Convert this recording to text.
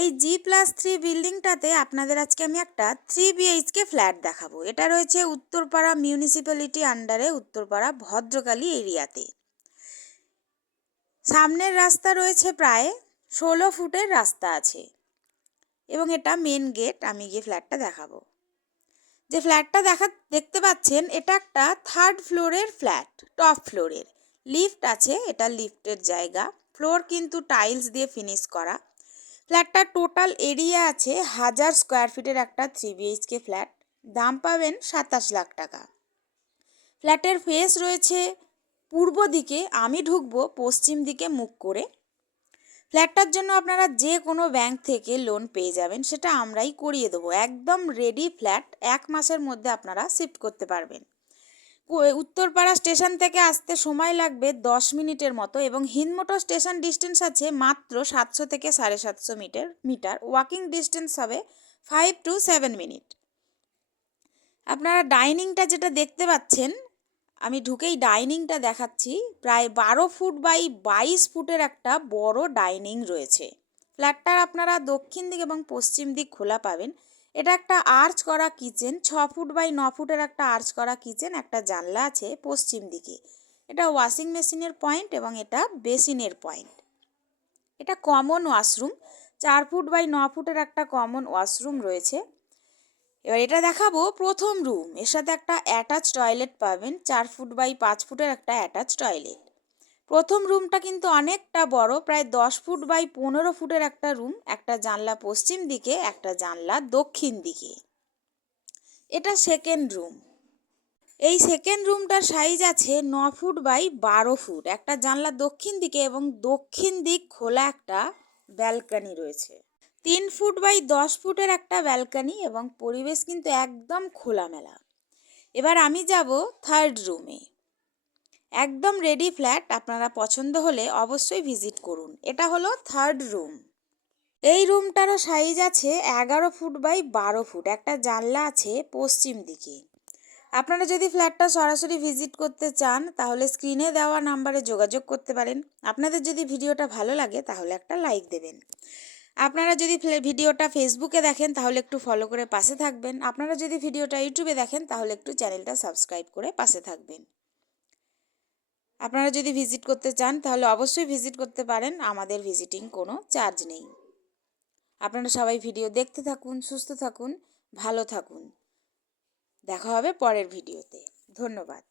এই G+3 বিল্ডিংটাতে আপনাদের আজকে আমি একটা 3 BHK ফ্ল্যাট দেখাবো। এটা রয়েছে উত্তরপাড়া মিউনিসিপ্যালিটি আন্ডারে উত্তরপাড়া ভদ্রকালী এরিয়াতে। সামনের রাস্তা রয়েছে প্রায় 16 ফুটের রাস্তা আছে এবং এটা মেন গেট। আমি গিয়ে ফ্ল্যাটটা দেখাবো। যে ফ্ল্যাটটা দেখতে পাচ্ছেন এটা একটা 3rd ফ্লোরের ফ্ল্যাট, টপ ফ্লোরের। লিফট আছে, এটা লিফটের জায়গা। ফ্লোর কিন্তু টাইলস দিয়ে ফিনিশ করা। ফ্ল্যাটটার টোটাল এরিয়া আছে 1000 স্কোয়ার ফিটের একটা 3 BHK ফ্ল্যাট। দাম পাবেন 27 লাখ টাকা। ফ্ল্যাটের ফেস রয়েছে পূর্ব দিকে, আমি ঢুকবো পশ্চিম দিকে মুখ করে। ফ্ল্যাটটার জন্য আপনারা যে কোনো ব্যাংক থেকে লোন পেয়ে যাবেন, সেটা আমরাই করিয়ে দেবো। একদম রেডি ফ্ল্যাট, 1 মাসের মধ্যে আপনারা শিফট করতে পারবেন। উত্তরপাড়া স্টেশন থেকে আসতে সময় লাগবে 10 মিনিটের মতো এবং হিন্দমোটর স্টেশন ডিস্টেন্স আছে মাত্র 700 থেকে 750 মিটার। ওয়াকিং ডিস্টেন্স হবে 5 to 7 মিনিট। আপনারা ডাইনিংটা যেটা দেখতে পাচ্ছেন, আমি ঢুকেই ডাইনিংটা দেখাচ্ছি। প্রায় 12 ফুট বাই 22 ফুটের একটা বড় ডাইনিং রয়েছে। ফ্ল্যাটটার আপনারা দক্ষিণ দিক এবং পশ্চিম দিক খোলা পাবেন। এটা একটা আর্চ করা কিচেন, 6 ফুট বাই 9 ফুটের একটা আর্চ করা কিচেন। একটা জানলা আছে পশ্চিম দিকে। এটা ওয়াশিং মেশিনের পয়েন্ট এবং এটা বেসিনের পয়েন্ট। এটা কমন ওয়াশরুম, 4 ফুট বাই 9 ফুটের একটা কমন ওয়াশরুম রয়েছে। এবার এটা দেখাবো প্রথম রুম। এর সাথে একটা অ্যাটাচ টয়লেট পাবেন, 4 ফুট বাই 5 ফুটের একটা অ্যাটাচ টয়লেট। প্রথম রুমটা কিন্তু অনেকটা বড়, প্রায় 10 ফুট বাই 15 ফুটের একটা রুম। একটা জানলা পশ্চিম দিকে, একটা জানলা দক্ষিণ দিকে। এটা সেকেন্ড রুম। এই সেকেন্ড রুমটার সাইজ আছে 9 ফুট বাই 12 ফুট। একটা জানলা দক্ষিণ দিকে এবং দক্ষিণ দিক খোলা একটা ব্যালকনি রয়েছে। 3 ফুট বাই 10 ফুটের একটা ব্যালকনি এবং পরিবেশ কিন্তু একদম খোলামেলা। এবার আমি যাব থার্ড রুমে। একদম রেডি ফ্ল্যাট, আপনারা পছন্দ হলে অবশ্যই ভিজিট করুন। এটা হলো থার্ড রুম। এই রুমটারও সাইজ আছে 11 ফুট বাই 12 ফুট। একটা জানলা আছে পশ্চিম দিকে। আপনারা যদি ফ্ল্যাটটা সরাসরি ভিজিট করতে চান তাহলে স্ক্রিনে দেওয়া নাম্বারে যোগাযোগ করতে পারেন। আপনাদের যদি ভিডিওটা ভালো লাগে তাহলে একটা লাইক দেবেন। আপনারা যদি ভিডিওটা ফেসবুকে দেখেন তাহলে একটু ফলো করে পাশে থাকবেন। আপনারা যদি ভিডিওটা ইউটিউবে দেখেন তাহলে একটু চ্যানেলটা সাবস্ক্রাইব করে পাশে থাকবেন। আপনারা যদি ভিজিট করতে চান তাহলে অবশ্যই ভিজিট করতে পারেন। আমাদের ভিজিটিং কোনো চার্জ নেই। আপনারা সবাই ভিডিও দেখতে থাকুন, সুস্থ থাকুন, ভালো থাকুন। দেখা হবে পরের ভিডিওতে। ধন্যবাদ।